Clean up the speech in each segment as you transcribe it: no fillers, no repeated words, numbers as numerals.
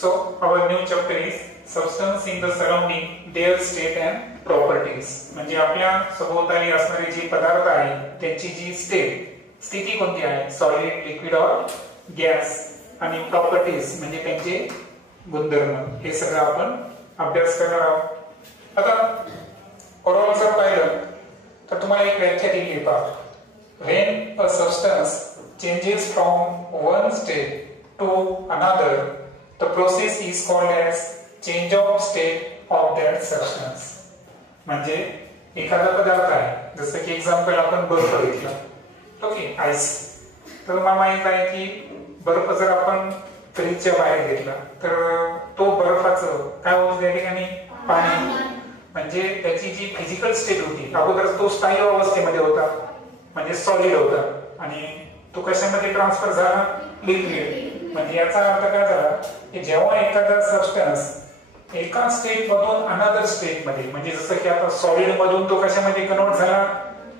So our new chapter is substance in the surrounding, their state and properties. म्हणजे आपल्या सभोवताली असणारे जे पदार्थ आहेत त्यांची जी स्थिती कोणती आहे, सॉलिड, लिक्विड और गॅस, आणि प्रॉपर्टीज म्हणजे त्यांचे गुणधर्म, हे सगळं आपण अभ्यास करणार आहोत. आता ओव्हरऑल जर पाहिलं तर तुम्हाला एक व्याख्या दिली आहे पहा. When a substance changes from one state to another, the process is called as change of state of that substance. म्हणजे एखादा पदार्थ आहे, जसं की एक्झाम्पल आपण बर्फ घेतला, ओके, आईस. तर मला माहित आहे की बर्फ जर आपण फ्रीजच्या बाहेर घेतला तर तो बर्फाचं काय होतं त्या ठिकाणी, पाणी. म्हणजे त्याची जी फिजिकल स्टेट होती अगोदर तो स्थायी अवस्थेमध्ये होता, म्हणजे सॉलिड होता, आणि तो कशामध्ये ट्रान्सफर झाला, लिक्विड. म्हणजे याचा अर्थ काय झाला की जेव्हा एखादा सबस्टन्स एका स्टेट मधून अनदर स्टेट मध्ये, म्हणजे जसं की आता सॉलिड मधून तो कशामध्ये कन्वर्ट झाला,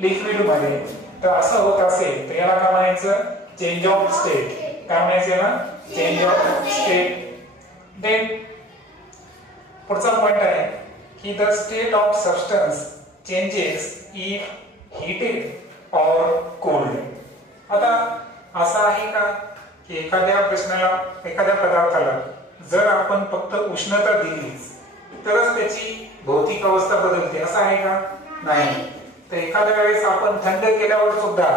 लिक्विड मध्ये, तर असं होत असेल तर याला काय म्हणायचं, चेंज ऑफ स्टेट. काय म्हणायचं याला, चेंज ऑफ स्टेट. देन पुढचा पॉइंट आहे की the state of substance changes if heated और कोल्ड. आता असं आहे का की एखाद्या पदार्थाला जर आपण फक्त उष्णता दिलीच तरच त्याची भौतिक अवस्था बदलते, असं आहे का, नाही. तर एखाद्या वेळेस आपण थंड केल्यावर सुद्धा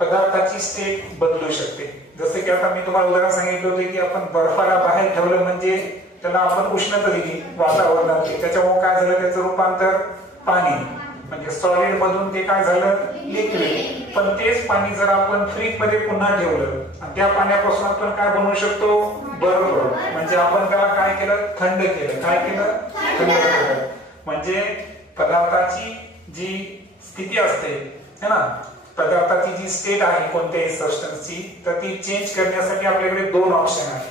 पदार्थाची स्टेट बदलू शकते. जसं की आता मी तुम्हाला उदाहरण सांगितलं होतं की आपण बर्फाला बाहेर ठेवलं म्हणजे त्याला आपण उष्णता दिली वातावरणात, त्याच्यामुळे काय झालं, त्याचं रूपांतर पाणी, म्हणजे सॉलिड मधून ते काय झालं, लिक्विड. पण तेच पाणी जर आपण फ्रीज मध्ये पुन्हा ठेवलं आणि त्या पाण्यापासून आपण काय बनवू शकतो, बर्फ. म्हणजे आपण त्याला काय केलं, थंड केलं. काय केलं, थंड केलं. म्हणजे पदार्थाची जी स्थिती असते है ना, पदार्थाची जी स्टेट आहे कोणत्याही सबस्टन्सची, तर ती चेंज करण्यासाठी आपल्याकडे दोन ऑप्शन आहेत.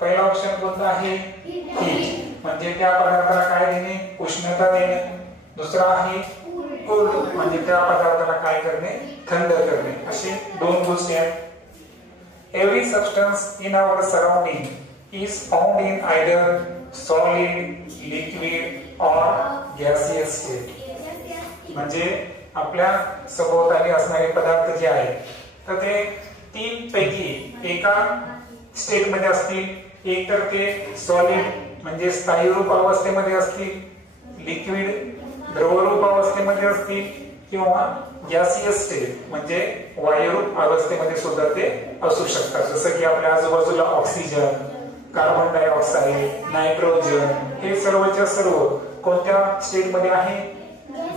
पहिला ऑप्शन कोणता आहे, हीट, म्हणजे त्या पदार्थाला काय देणे, उष्णता देणे. दुसरा आहे कोल्ड, म्हणजे त्या पदार्थाला काय करणे, थंड करणे. असे दोन गोष्टी आहेत. Every substance in our surrounding is found in either solid, liquid और गॅसियस स्टेट. म्हणजे आपल्या सभोवताली असणारे पदार्थ जे आहेत तर ते तीन पैकी एका स्टेट मध्ये असतील. एक तर ते सॉलिड म्हणजे स्थायी रूप अवस्थेमध्ये असतील, लिक्विड द्रवरूप अवस्थेमध्ये असतील, किंवा गॅसियस स्टेट म्हणजे वायुरूप अवस्थेमध्ये सुद्धा ते असू शकतात. जसं की आपल्या आजूबाजूला ऑक्सिजन, कार्बन डायऑक्साइड, नायट्रोजन, हे सर्वच्या सर्व कोणत्या स्टेट मध्ये आहे,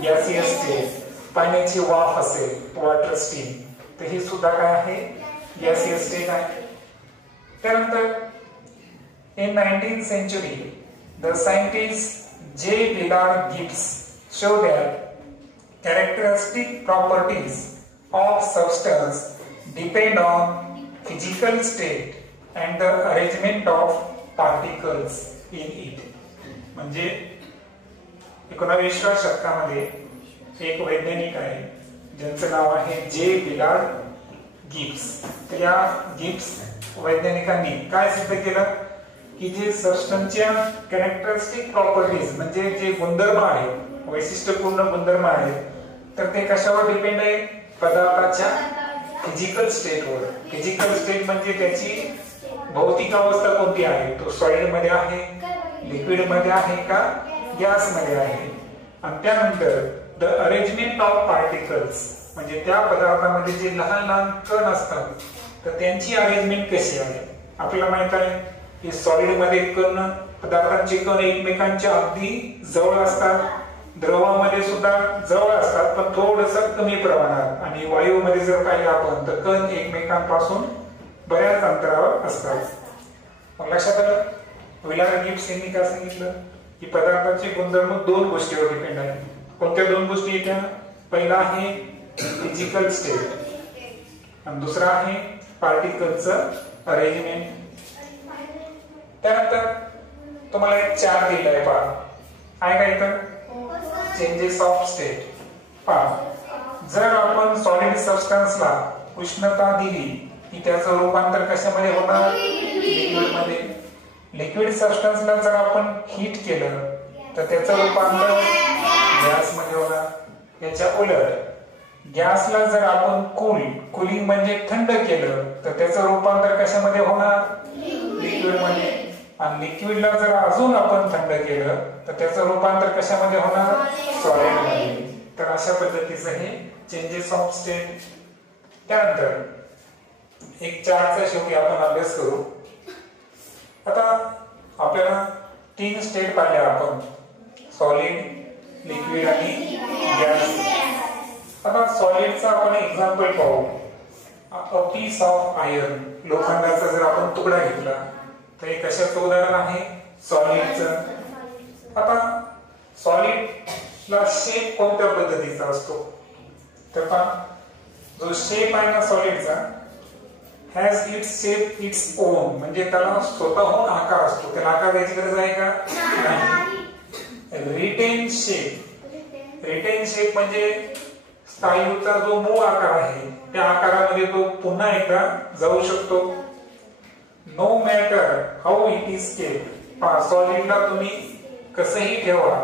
गॅसियस स्टेट. पाण्याची वाफ असेल, वॉटर स्टीम, तर ही सुद्धा काय आहे, गॅसियस स्टेट आहे. त्यानंतर in 19th century the scientist J. Willard Gibbs showed that characteristic properties of substance depend on physical state and the arrangement of particles in it. म्हणजे 19व्या शतकामध्ये एक वैज्ञानिक आहे ज्यांचं नाव आहे जे विलार्ड गिब्स. तर या गिब्स वैज्ञानिकांनी काय सिद्ध केलं की जे सबस्टन्सच्या कॅरेक्टरिस्टिक प्रॉपर्टीज म्हणजे जे गुणधर्म आहेत, वैशिष्ट्यपूर्ण गुणधर्म आहेत, तर ते कशावर डिपेंड आहे, पदार्थाच्या फिजिकल स्टेटवर. फिजिकल स्टेट म्हणजे त्याची भौतिक अवस्था कोणती आहे, तो सॉलिड मध्ये आहे, लिक्विड मध्ये आहे का, गॅस मध्ये आहे. आणि त्यानंतर द अरेंजमेंट ऑफ पार्टिकल्स म्हणजे त्या पदार्थामध्ये जे लहान लहान कण असतात तर त्यांची अरेंजमेंट कशी आहे. आपल्याला माहित आहे की सॉलिड मध्ये कण, पदार्थांचे कण एकमेकांच्या अगदी जवळ असतात, द्रवामध्ये सुद्धा जवळ असतात पण थोडंसं कमी प्रमाणात, आणि वायूमध्ये जर पाहिलं आपण तर कण एकमेकांपासून बऱ्याच अंतरावर असतात. मग लक्षात आलं, विलार्ड गिब्स यांनी काय सांगितलं की पदार्थाचे गुणधर्म दोन गोष्टीवर डिपेंड आहे. कोणत्या दोन गोष्टी येत्या, पहिला आहे फिजिकल स्टेट आणि दुसरा आहे पार्टिकलचं अरेंजमेंट. त्यानंतर तुम्हाला एक चार्ट दिलाय पहा, आहे का इथं, चेंजेस ऑफ स्टेट. पहा, जर आपण सॉलिड सबस्टन्सला उष्णता दिली की त्याचं रूपांतर कशामध्ये होणार, लिक्विड मध्ये. लिक्विड सबस्टन्सला जर आपण हीट केलं तर त्याचं रूपांतर गॅसमध्ये होणार। याच्या उलट गॅसला जर आपण कुलिंग म्हणजे थंड केलं तर त्याचं रूपांतर कशामध्ये होणार? लिक्विडमध्ये। आणि लिक्विडला जर अजून आपण थंड केलं तर त्याचं रूपांतर कशामध्ये होणार? सॉलिडमध्ये। तर अशा पद्धतीचं हे चेंजेस ऑफ स्टेट। त्यानंतर एक चार्टचा शेवटी आपण अभ्यास करू। आता आपल्याला 3 स्टेट पाहिल्या आपण, सॉलिड, लिक्विड आणि गॅस। आता सॉलिडचा आपण एक्झाम्पल पाहू। अ पीस ऑफ आयर्न, लोखंडाचा जर आपण तुकडा घेतला तर हे कशाचं उदाहरण आहे? सॉलिडचं। आता सॉलिडला शेप कोणत्या पद्धतीचा असतो? तर पहा, जो शेप आहे ना सॉलिडचा, has its shape its own, म्हणजे त्याला स्वतःहून आकार असतो। त्याला आकार द्यायची गरज आहे का? नाही। रिटेन शेप म्हणजे स्थायूचा जो मूळ आकार आहे त्या आकारामध्ये तो पुन्हा एकदा जाऊ शकतो। No matter how it is kept, सॉलिडला तुम्ही कसंही ठेवा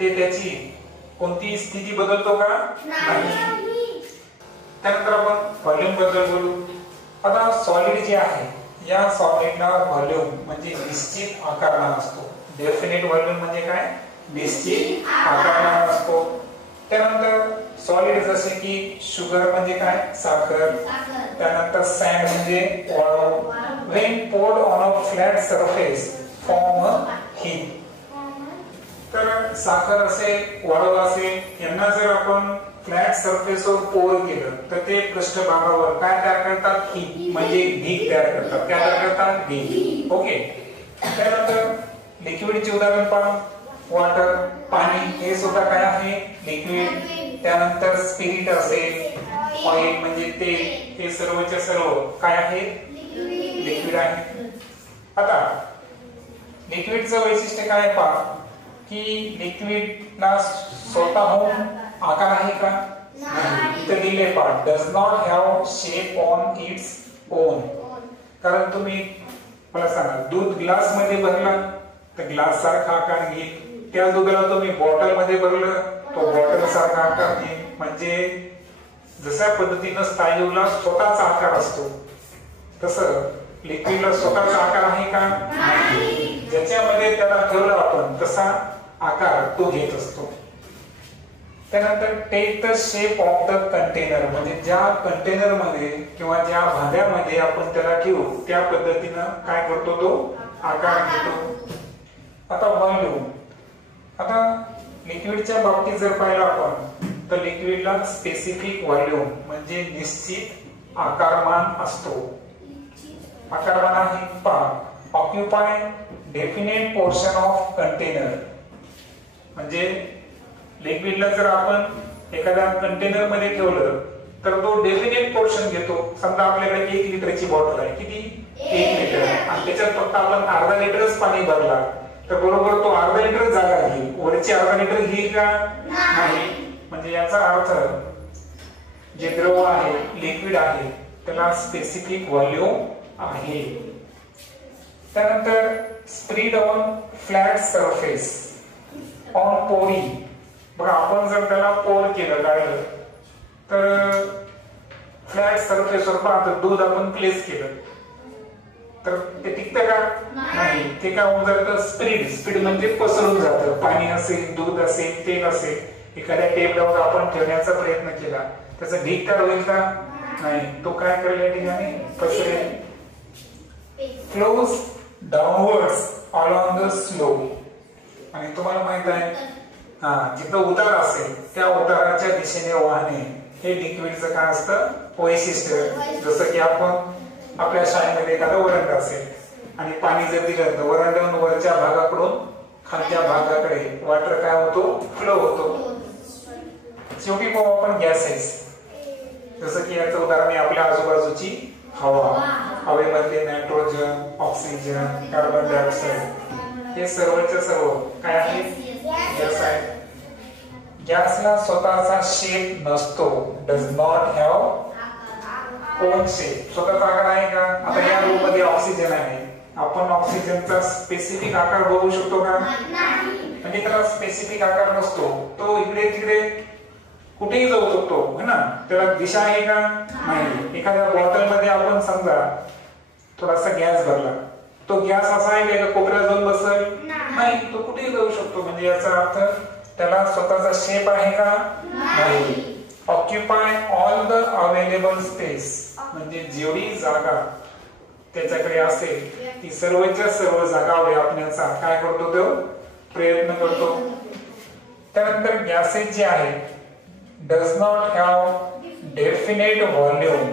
ते त्याची कोणती स्थिती बदलतो का? नाही। त्यानंतर आपण व्हॉल्यूम बद्दल बोलू। आता सॉलिड जे आहे या सॉलिडला व्हॉल्यूम म्हणजे निश्चित आकारमान असतो। डेफिनेट व्हॉल्यूम म्हणजे काय? निश्चित आकारमान असतो। त्यानंतर सॉलिड जसे की शुगर म्हणजे काय? साखर। त्यानंतर सँड म्हणजे वाळू। when poured on a flat surface form a heap, तर साखर असेल, वाळू असेल, यांना जर आपण फ्लॅट सरफेसवर पोर केलं तर ते पृष्ठभागावर काय तयार करतात? हीप म्हणजे ढीग तयार करतात। काय तयार करतात? ढीग। ओके। त्यानंतर लिक्विडचे उदाहरण पहा, वॉटर, पाणी, हे सुद्धा काय आहे? लिक्विड। त्यानंतर स्पिरिट असेल, ऑइल म्हणजे तेल, हे सर्वच्या सर्व काय आहे? लिक्विड आहे। आता लिक्विडचं वैशिष्ट्य काय पहा, की लिक्विडला स्वतःहून आकार आहे का? नाही। इथे दिले पहा, does not have shape on its own. कारण तुम्ही मला सांगा, दूध ग्लास मध्ये भरला तर ग्लास सारखा आकार घेईल, त्या दुधाला तुम्ही बॉटल मध्ये भरलं तो बॉटल सारखा आकार घेईल। म्हणजे जशा पद्धतीनं स्थायूला स्वतःचा आकार असतो तसं लिक्विडला स्वतःचा आकार आहे का? नाही। ज्याच्यामध्ये त्याला ठेवलं आपण तसा आकार तो घेत असतो। त्यानंतर take the shape of the container, म्हणजे ज्या कंटेनर मध्ये किंवा ज्या भांड्यामध्ये आपण त्याला ठेवू त्या पद्धतीनं काय करतो? तो आकार घेतो। आता व्हॉल्यूम, आता लिक्विडच्या बाबतीत जर पाहिलं आपण तर लिक्विडला स्पेसिफिक व्हॉल्यूम म्हणजे निश्चित आकारमान असतो। आकारमान आहे पहा, occupy definite portion of container, म्हणजे लिक्विडला जर आपण एखाद्या कंटेनर मध्ये ठेवलं तर तो डेफिनेट पोर्शन घेतो। समजा आपल्याकडे 1 लिटरची बॉटल आहे, किती? 1 लिटर, आणि त्याच्यात फक्त आपण अर्धा लिटरच पाणी भरला तर बरोबर तो अर्धा लिटर जागा घेईल, वरची अर्धा लिटर घेईल का? नाही। म्हणजे याचा अर्थ जे द्रव आहे, लिक्विड आहे, त्याला स्पेसिफिक व्हॉल्यूम आहे। त्यानंतर spread on flat surface on pouring, बघा आपण जर त्याला पोर केलं गाळलं तर फ्लॅट सरफेसवर पाहतो दूध आपण प्लेस केलं तर ते टिकतं का? नाही। ते काय होऊन जातं? स्प्रेड म्हणजे पसरून जातं। पाणी असेल, दूध असेल, तेल असेल, एखाद्या टेबलावर आपण ठेवण्याचा प्रयत्न केला त्याचा ढीग तयार होईल का? नाही। तो काय करेल? या ठिकाणी पसरेल। Flows downwards along the slope, आणि तुम्हाला माहित आहे जिथं उतार असेल त्या उताराच्या दिशेने वाहणे हे लिक्विडचं काय असतं? वैशिष्ट्य। जसं की आपण आपल्या शाळेमध्ये एखादं वरंड असेल आणि पाणी जर दिलं तर वरंड्याहून वरच्या भागाकडून खालच्या भागाकडे वॉटर काय होतो? फ्लो होतो। शेवटी पाहू आपण गॅसेस, जसं की याचं उदाहरण आहे आपल्या आजूबाजूची हवा, हवेमधले नायट्रोजन, ऑक्सिजन, कार्बन डायऑक्साइड, हे सर्वच्या सर्व काय आहे? गॅस आहे। गॅसला स्वतःचा शेप नसतो, does not have on shape, स्वतःचा आकार आहे का? आता या रूम मध्ये ऑक्सिजन आहे, आपण ऑक्सिजनचा स्पेसिफिक आकार बघू शकतो का? म्हणजे त्याला स्पेसिफिक आकार नसतो, तो इकडे तिकडे कुठेही जाऊ शकतो है ना. त्याला दिशा आहे का? नाही. एखाद्या बॉटल मध्ये आपण समजा थोडासा गॅस भरला, तो गॅस असा आहे का कोपऱ्यात जाऊन बसेल? नाही, तो कुठेही जाऊ शकतो. म्हणजे याचा अर्थ त्याला स्वतःचा शेप आहे का? नाही. Occupy all the available space, म्हणजे जेवढी जागा त्याच्याकडे असेल ती सर्वच्या सर्व जागा व्यापण्याचा काय करतो तो? प्रयत्न करतो. त्यानंतर गॅसेस जे आहे does not have definite volume,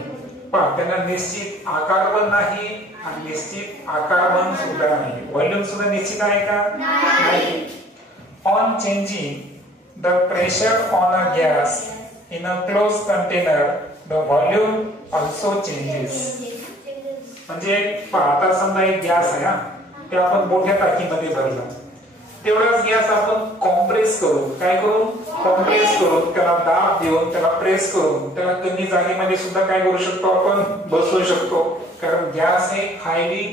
पण त्यांना निश्चित आकार पण नाही आणि निश्चित आकारमान सुद्धा नाही. व्हॉल्यूम सुद्धा निश्चित आहे का? नाही. On changing the pressure on a gas in a close container the volume also changes. म्हणजे आता समजा एक गॅस आहे, ते आपण मोठ्या टाकीमध्ये भरला, तेवढाच गॅस आपण कॉम्प्रेस करून काय करू? कॉम्प्रेस करून त्याला दाब देऊन त्याला प्रेस करून त्याला कमी जागेमध्ये सुद्धा काय करू शकतो? आपण बसवू शकतो. कारण गॅस हे हायली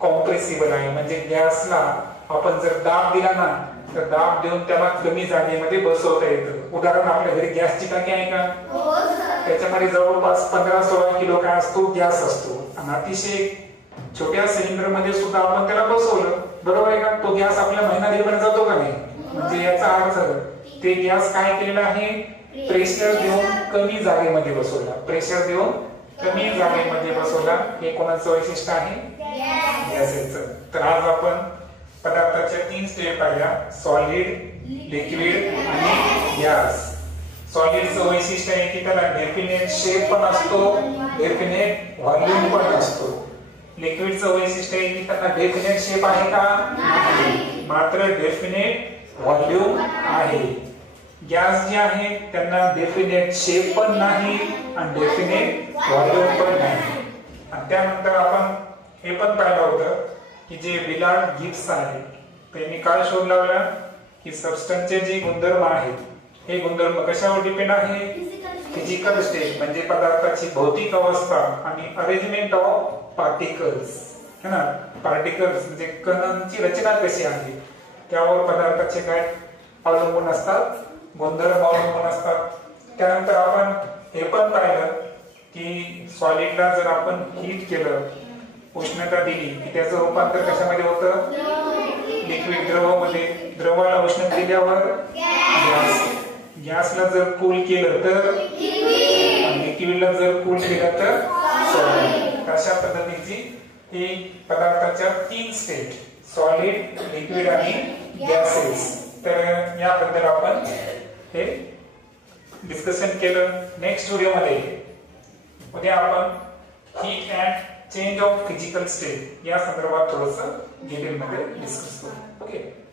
कॉम्प्रेसिबल आहे. म्हणजे गॅसला आपण जर दाब दिला ना तर दाब देऊन त्याला कमी जागेमध्ये बसवता येतं. उदाहरण आपल्या घरी गॅसची टाकी आहे का? त्याच्यामध्ये जवळपास 15-16 किलो काय असतो? गॅस असतो. आणि अतिशय छोट्या सिलेंडर मध्ये सुद्धा आपण त्याला बसवलं, बरोबर आहे का? तो गॅस आपल्या महिना दीडपर्यंत जातो का नाही? म्हणजे याचा अर्थ ते गॅस काय केलेला आहे? प्रेशर देऊन कमी जागेमध्ये बसवला. प्रेशर देऊन कमी जागेमध्ये बसवला. हे कोणाचं वैशिष्ट्य आहे? गॅसेसचं. तर आज आपण पदार्थाच्या 3 स्टेप पाहिल्या: सॉलिड, लिक्विड आणि गॅस. सॉलिडचं वैशिष्ट्य आहे की त्याला डेफिनेट शेप पण असतो, डेफिनेट व्हॉल्यूम पण असतो. लिक्विडचं वैशिष्ट्य आहे की त्यांना डेफिनेट शेप आहे का? नाही, मात्र डेफिनेट व्हॉल्यूम आहे. गॅस जे आहे त्यांना डेफिनेट शेप पण नाही आणि डेफिनेट व्हॉल्यूम पण नाही. आणि त्यानंतर आपण हे पण पाहिलं होतं की जे विलार्ड गिब्स आहे त्यांनी काय शोध लावला की सबस्टन्सचे जे गुणधर्म आहेत हे गुणधर्म कशावर डिपेंड आहे? फिजिकल स्टेट म्हणजे पदार्थाची भौतिक अवस्था आणि अरेंजमेंट ऑफ पार्टिकल्स है ना. पार्टिकल्स म्हणजे कणांची रचना कशी आहे त्यावर पदार्थाचे काय अवलंबून असतात? गुणधर्म अवलंबून असतात. त्यानंतर आपण हे पण पाहिलं की सॉलिडला जर आपण हीट केलं, उष्णता दिली की त्याचं रूपांतर कशामध्ये होतं? लिक्विड द्रवामध्ये. द्रवाला उष्णता दिल्यावर गॅस. गॅसला जर कूल केलं तर लिक्विडला जर कूल केलं तर सॉलिड. अशा पद्धतीची ही पदार्थाच्या 3 स्टेट: सॉलिड, लिक्विड आणि गॅसेस. तर याबद्दल आपण हे डिस्कशन केलं. नेक्स्ट व्हिडिओमध्ये उद्या आपण heat and change of physical state या संदर्भात थोडंसं डिटेलमध्ये डिस्कस करू. ओके.